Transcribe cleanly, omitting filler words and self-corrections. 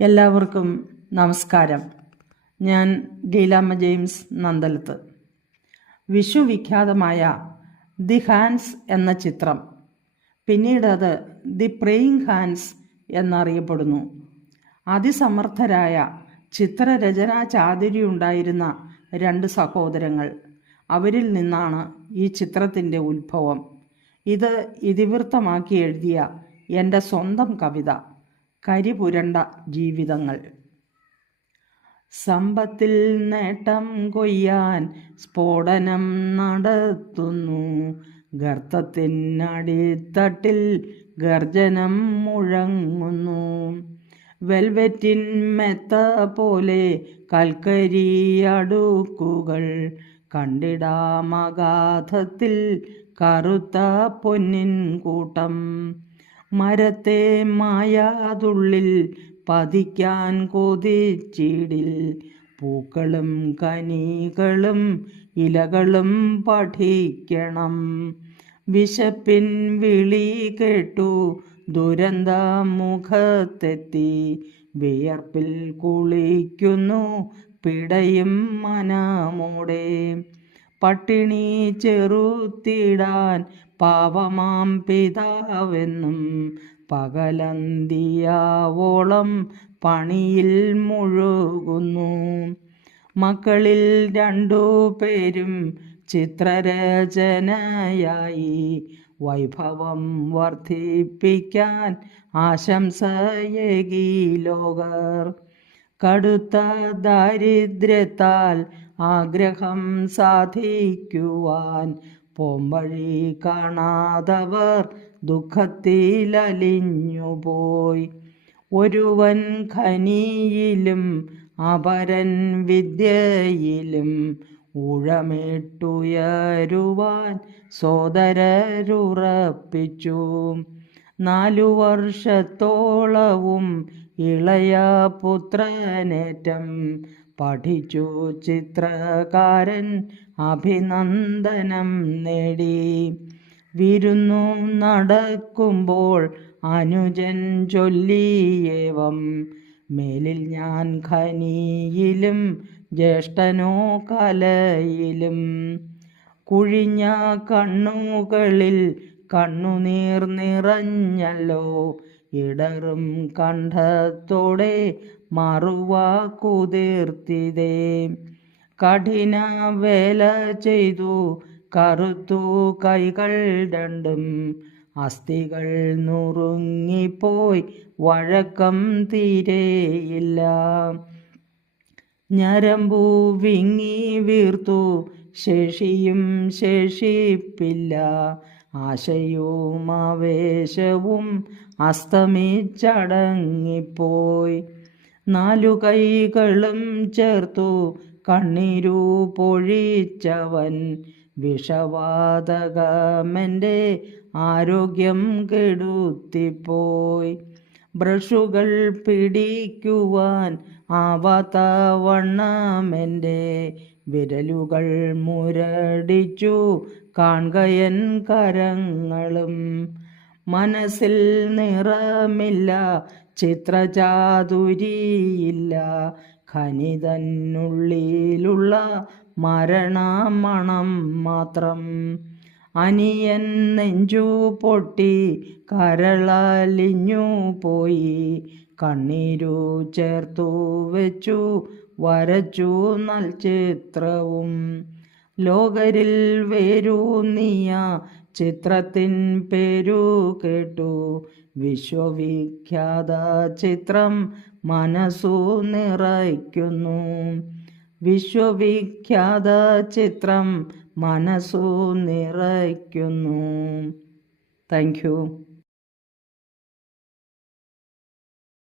എല്ലാവർക്കും നമസ്കാരം. ഞാൻ ലീലാമ്മ ജെയിംസ് നന്ദലത്ത്. വിശ്വവിഖ്യാതമായ ദി ഹാൻസ് എന്ന ചിത്രം, പിന്നീട് അത് ദി പ്രേയിങ് ഹാൻസ് എന്നറിയപ്പെടുന്നു. അതിസമർത്ഥരായ ചിത്രരചനാ ചാതുര്യമുണ്ടായിരുന്ന രണ്ട് സഹോദരങ്ങൾ. അവരിൽ നിന്നാണ് ഈ ചിത്രത്തിൻ്റെ ഉത്ഭവം. ഇത് ഇതിവൃത്തമാക്കി എഴുതിയ എൻ്റെ സ്വന്തം കവിത കരിപുരണ്ട ജീവിതങ്ങൾ. സമ്പത്തിൽ നേട്ടം കൊയ്യാൻ സ്ഫോടനം നടത്തുന്നു, ഗർത്തത്തിനടിത്തട്ടിൽ ഗർജനം മുഴങ്ങുന്നു. വെൽവെറ്റിൻ മെത്ത പോലെ കൽക്കരി അടുക്കുകൾ, കണ്ടിടാമഗാധത്തിൽ കറുത്ത പൊന്നിൻ കൂട്ടം. മരത്തെ മായാതുള്ളിൽ പതിക്കാൻ കൊതിച്ചിടിൽ, പൂക്കളും കനികളും ഇലകളും പഠിക്കണം. വിശപ്പിൻ വിളി കേട്ടു ദുരന്ത മുഖത്തെത്തി, വിയർപ്പിൽ കുളിക്കുന്നു പിടയും മനമോടെ. പട്ടിണി ചെറുത്തിടാൻ പാവമാം പിതാവെന്നും, പകലന്തിയാവോളം പണിയിൽ മുഴുകുന്നു. മക്കളിൽ 2 പേരും ചിത്രരചനയായി, വൈഭവം വർദ്ധിപ്പിക്കാൻ ആശംസയേകി ലോകർ. കടുത്ത ദാരിദ്ര്യത്താൽ ആഗ്രഹം സാധിക്കുവാൻ പോംവഴി കാണാതവർ ദുഃഖത്തിലലിഞ്ഞുപോയി. ഒരുവൻ ഖനിയിലും അപരൻ വിദ്യയിലും, ഊഴമിട്ടുയരുവാൻ സോദരരുറപ്പിച്ചു. 4 വർഷത്തോളവും ഇളയ പുത്രനേറ്റം പഠിച്ചു ചിത്രകാരൻ അഭിനന്ദനം നേടി. വിരുന്നു നടക്കുമ്പോൾ അനുജൻ ചൊല്ലിയേവം, മേലിൽ ഞാൻ ഖനിയിലും ജ്യേഷ്ഠനോ കലയിലും. കുഴിഞ്ഞ കണ്ണുകളിൽ കണ്ണുനീർ നിറഞ്ഞല്ലോ, ഇടറും കണ്ഠത്തോടെ മറുവാക്കുതിർത്തിതേ. കഠിന വേല ചെയ്തു കറുത്തു കൈകൾ രണ്ടും, അസ്ഥികൾ നുറുങ്ങിപ്പോയി വഴക്കം തീരെയില്ല. ഞരമ്പു വിങ്ങി വീർത്തു ശേഷിയും ശേഷിപ്പില്ല, ആശയും ആവേശവും അസ്തമിച്ചടങ്ങിപ്പോയി. 4 കൈകളും ചേർത്തു കണ്ണീരു പൊഴിച്ചവൻ, വിഷവാതകമെൻ്റെ ആരോഗ്യം കെടുത്തിപ്പോയി. ബ്രഷുകൾ പിടിക്കുവാൻ ആവാത്ത വണ്ണമെൻ്റെ വിരലുകൾ മുരടിച്ചു കാൺകയൻ കരങ്ങളും. മനസ്സിൽ നിറമില്ല, ചിത്രചാതുരിയില്ല, ഖനിതന്നുള്ളിലുള്ള മരണമണം മാത്രം. അനിയൻ നെഞ്ചു പൊട്ടി കരളലിഞ്ഞു പോയി, കണ്ണീരു ചേർത്തു വെച്ചു വരച്ചു നൽചിത്രവും. ലോകരിൽ വേരൂന്നിയ ചിത്രത്തിൻ പേരു കേട്ടു, വിശ്വവിഖ്യാത ചിത്രം മനസ്സു നിറയ്ക്കുന്നു. വിശ്വവിഖ്യാത ചിത്രം മനസ്സു നിറയ്ക്കുന്നു. Thank you.